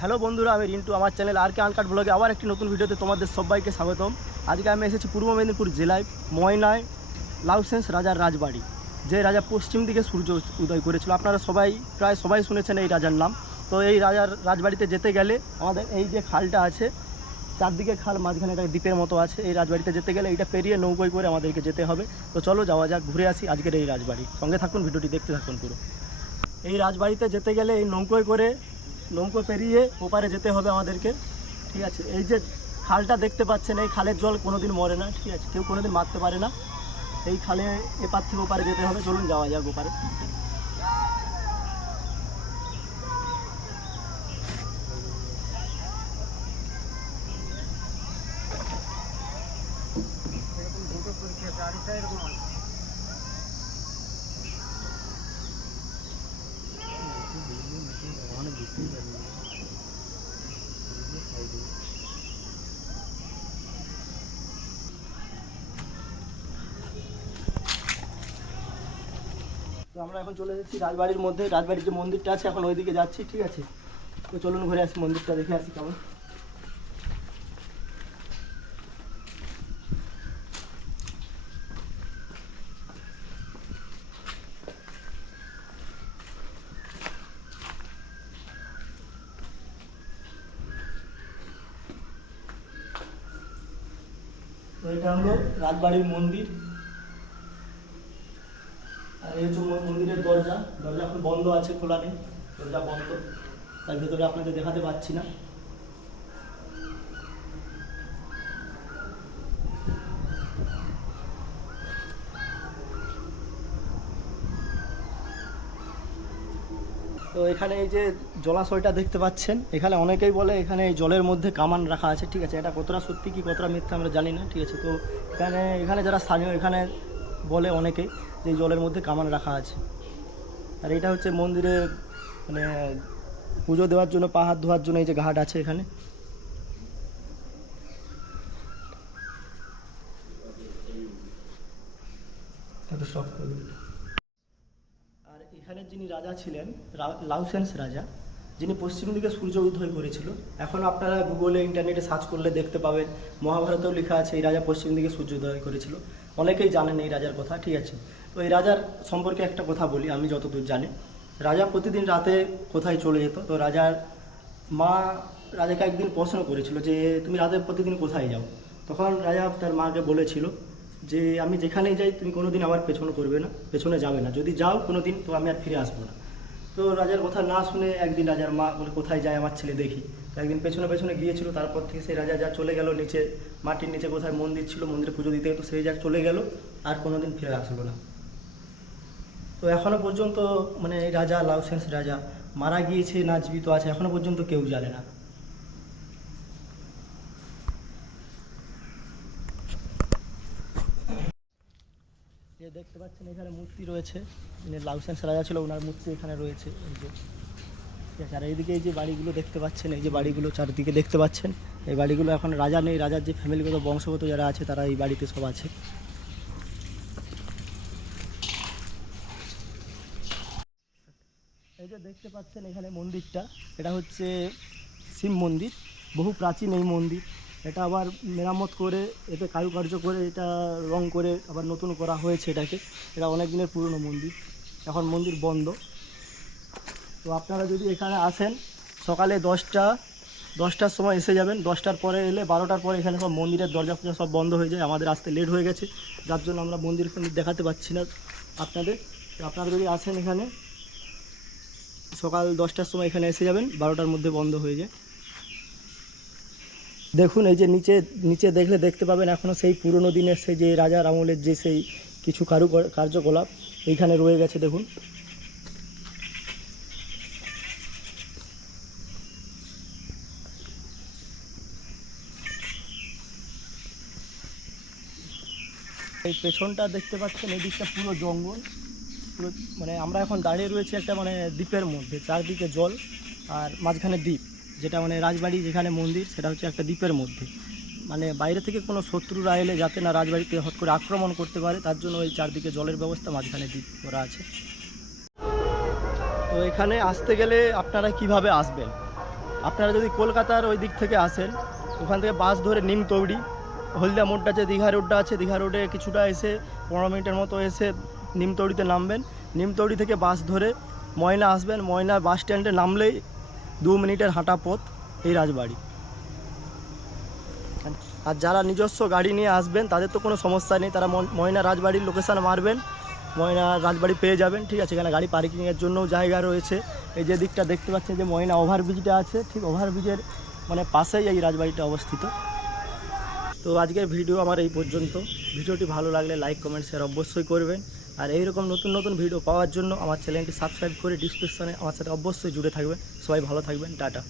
Hello বন্ধুরা, আমি রিন্টু আমার চ্যানেল আর কে আনকাট ব্লগে আবার একটি নতুন ভিডিওতে তোমাদের সবাইকে স্বাগতম। আজকে আমি এসেছি পূর্ব মেদিনীপুর জেলায় ময়নায় লাউসেন্স রাজার রাজবাড়ি, যে রাজা পশ্চিম দিকে সূর্য উদয় করেছিল। আপনারা সবাই, প্রায় সবাই শুনেছেন এই রাজার নাম। তো এই রাজার রাজবাড়িতে যেতে গেলে আমাদের এই যে খালটা আছে, চারদিকে খাল, মাঝখানে একটা দ্বীপের মতো আছে। এই রাজবাড়িতে যেতে গেলে এইটা পেরিয়ে নৌকোয় করে আমাদেরকে যেতে হবে। তো চলো যাওয়া যাক, ঘুরে আসি আজকের এই রাজবাড়ি। সঙ্গে থাকুন, ভিডিওটি দেখতে থাকুন পুরো। এই রাজবাড়িতে যেতে গেলে এই নৌকোয় করে নৌকো পেরিয়ে ওপারে যেতে হবে আমাদেরকে, ঠিক আছে? এই যে খালটা দেখতে পাচ্ছেন, এই খালের জল কোনোদিন মরে না, ঠিক আছে? কেউ কোনোদিন মারতে পারে না। এই খালে এপার থেকে ওপারে যেতে হবে। চলুন, যাওয়া যাক ওপারে। আমরা এখন চলে এসেছি রাজবাড়ির মধ্যে, রাজবাড়ির যে মন্দিরটা আছে, এখন ওইদিকে যাচ্ছি, ঠিক আছে? তো চলুন ঘুরে আসি মন্দিরটা, দেখে আসি কেমন। এটা হলো রাজবাড়ির মন্দির। এই হচ্ছে মন্দিরের দরজা। দরজা এখন বন্ধ আছে, খোলা নেই। দরজা বন্ধ। তার ভেতরে আপনাদের দেখাতে পাচ্ছি না। তো এখানে এই যে জলাশয়টা দেখতে পাচ্ছেন, এখানে অনেকেই বলে এখানে এই জলের মধ্যে কামান রাখা আছে। ঠিক আছে, এটা কতটা সত্যি কি কতটা মিথ্যা আমরা জানি না। ঠিক আছে, তো এখানে এখানে যারা স্থানীয়, এখানে বলে অনেকেই। যে জলের মধ্যে কামান রাখা আছে। আর এটা হচ্ছে মন্দিরে মানে পুজো দেওয়ার জন্য, পা হাত ধোয়ার জন্য এই যে ঘাট আছে এখানে। আর এখানে যিনি রাজা ছিলেন লাউসেন্স রাজা, যিনি পশ্চিম দিকে সূর্য উদয় করেছিল এখন আপনারা গুগলে ইন্টারনেটে সার্চ করলে দেখতে পাবেন, মহাভারতেও লেখা আছে, এই রাজা পশ্চিম দিকে সূর্য উদয় করেছিল অনেকেই জানেন এই রাজার কথা, ঠিক আছে। এই রাজার সম্পর্কে একটা কথা বলি, আমি যতদূর জানি। রাজা প্রতিদিন রাতে কোথায় চলে যেত? তো রাজার মা রাজাকে একদিন প্রশ্ন করেছিল যে, তুমি রাতে প্রতিদিন কোথায় যাও? তখন রাজা তার মাকে বলেছিল যে, আমি যেখানেই যাই, তুমি কোনোদিন আমার পেছনে করবে না, পেছনে যাবে না। যদি যাও কোনো দিন তো আমি আর ফিরে আসব না। তো রাজার কথা না শুনে একদিন রাজার মা বলে, কোথায় যায় আমার ছেলে দেখি। তো একদিন পেছনে পেছনে গিয়েছিল, তারপর থেকে সেই রাজা যা চলে গেল নিচে, মাটির নিচে কোথায় মন্দির ছিল, মন্দিরে পুজো দিতে, তো সেই যা চলে গেল, আর কোনোদিন ফিরে আসলো না। তো এখনও পর্যন্ত মানে রাজা লাউসেন্স রাজা মারা গিয়েছে না জীবিত আছে, এখনও পর্যন্ত কেউ জানে না। দেখতে পাচ্ছেন এখানে মূর্তি রয়েছে যিনি লাউসেন্স রাজা ছিল, ওনার মূর্তি এখানে রয়েছে, এই যে। আর এইদিকে এই যে বাড়িগুলো দেখতে পাচ্ছেন, এই যে বাড়িগুলো চারিদিকে দেখতে পাচ্ছেন, এই বাড়িগুলো এখন রাজা নেই, রাজার যে ফ্যামিলিগত বংশগত যারা আছে, তারা এই বাড়িতে সব আছে। যে দেখতে পাচ্ছেন এখানে মন্দিরটা, এটা হচ্ছে শিব মন্দির, বহু প্রাচীন এই মন্দির। এটা আবার মেরামত করে, এতে কারুকার্য করে, এটা রং করে আবার নতুন করা হয়েছে এটাকে। এটা অনেক দিনের পুরনো মন্দির, এখন মন্দির বন্ধ। তো আপনারা যদি এখানে আসেন, সকালে দশটা, দশটার সময় এসে যাবেন। দশটার পরে এলে বারোটার পরে এখানে সব মন্দিরের দরজা ফরজা সব বন্ধ হয়ে যায়। আমাদের আসতে লেট হয়ে গেছে, যার জন্য আমরা মন্দির দেখাতে পাচ্ছি না আপনাদের। আপনারা যদি আসেন এখানে সকাল দশটার সময় এখানে এসে যাবেন, বারোটার মধ্যে বন্ধ হয়ে যায়। দেখুন, এই যে নিচে নিচে দেখলে দেখতে পাবেন এখনও সেই পুরনো দিনের সেই যে রাজার আমলের যে সেই কিছু কারু কার্যকলাপ এইখানে রয়ে গেছে, দেখুন। এই পেছনটা দেখতে পাচ্ছেন, এই দিকটা পুরো জঙ্গল। মানে আমরা এখন দাঁড়িয়ে রয়েছি একটা মানে দ্বীপের মধ্যে, চারদিকে জল আর মাঝখানে দ্বীপ, যেটা মানে রাজবাড়ি যেখানে মন্দির, সেটা হচ্ছে একটা দ্বীপের মধ্যে। মানে বাইরে থেকে কোনো শত্রুরা এলে যাতে না রাজবাড়িতে হট করে আক্রমণ করতে পারে, তার জন্য ওই চারদিকে জলের ব্যবস্থা, মাঝখানে দ্বীপ করা আছে। তো এখানে আসতে গেলে আপনারা কীভাবে আসবেন? আপনারা যদি কলকাতার ওই দিক থেকে আসেন, ওখান থেকে বাস ধরে নিম নিমতৌড়ি হলদিয়া মোড়টা যে দীঘা রোডটা আছে, দীঘা রোডে কিছুটা এসে পনেরো মিনিটের মতো এসে নিমতৌড়িতে নামবেন। নিমতৌড়ি থেকে বাস ধরে ময়না আসবেন। ময়না বাস স্ট্যান্ডে নামলেই দু মিনিটের হাঁটা পথ এই রাজবাড়ি। আর যারা নিজস্ব গাড়ি নিয়ে আসবেন, তাদের তো কোনো সমস্যা নেই। তারা ময়না রাজবাড়ির লোকেশান মারবেন। ময়না রাজবাড়ি পেয়ে যাবেন। ঠিক আছে, এখানে গাড়ি পার্কিংয়ের জন্যও জায়গা রয়েছে। এই যে দিকটা দেখতে পাচ্ছেন যে ময়না ওভারব্রিজটা আছে। ঠিক ওভারব্রিজের মানে পাশেই এই রাজবাড়িটা অবস্থিত। তো আজকের ভিডিও আমার এই পর্যন্ত। ভিডিওটি ভালো লাগলে লাইক কমেন্ট শেয়ার অবশ্যই করবেন। আর এইরকম নতুন নতুন ভিডিও পাওয়ার জন্য আমার চ্যানেলটি সাবস্ক্রাইব করে ডিসক্রিপশনে আমার সাথে অবশ্যই জুড়ে থাকবেন সবাই ভালো থাকবেন, টাটা।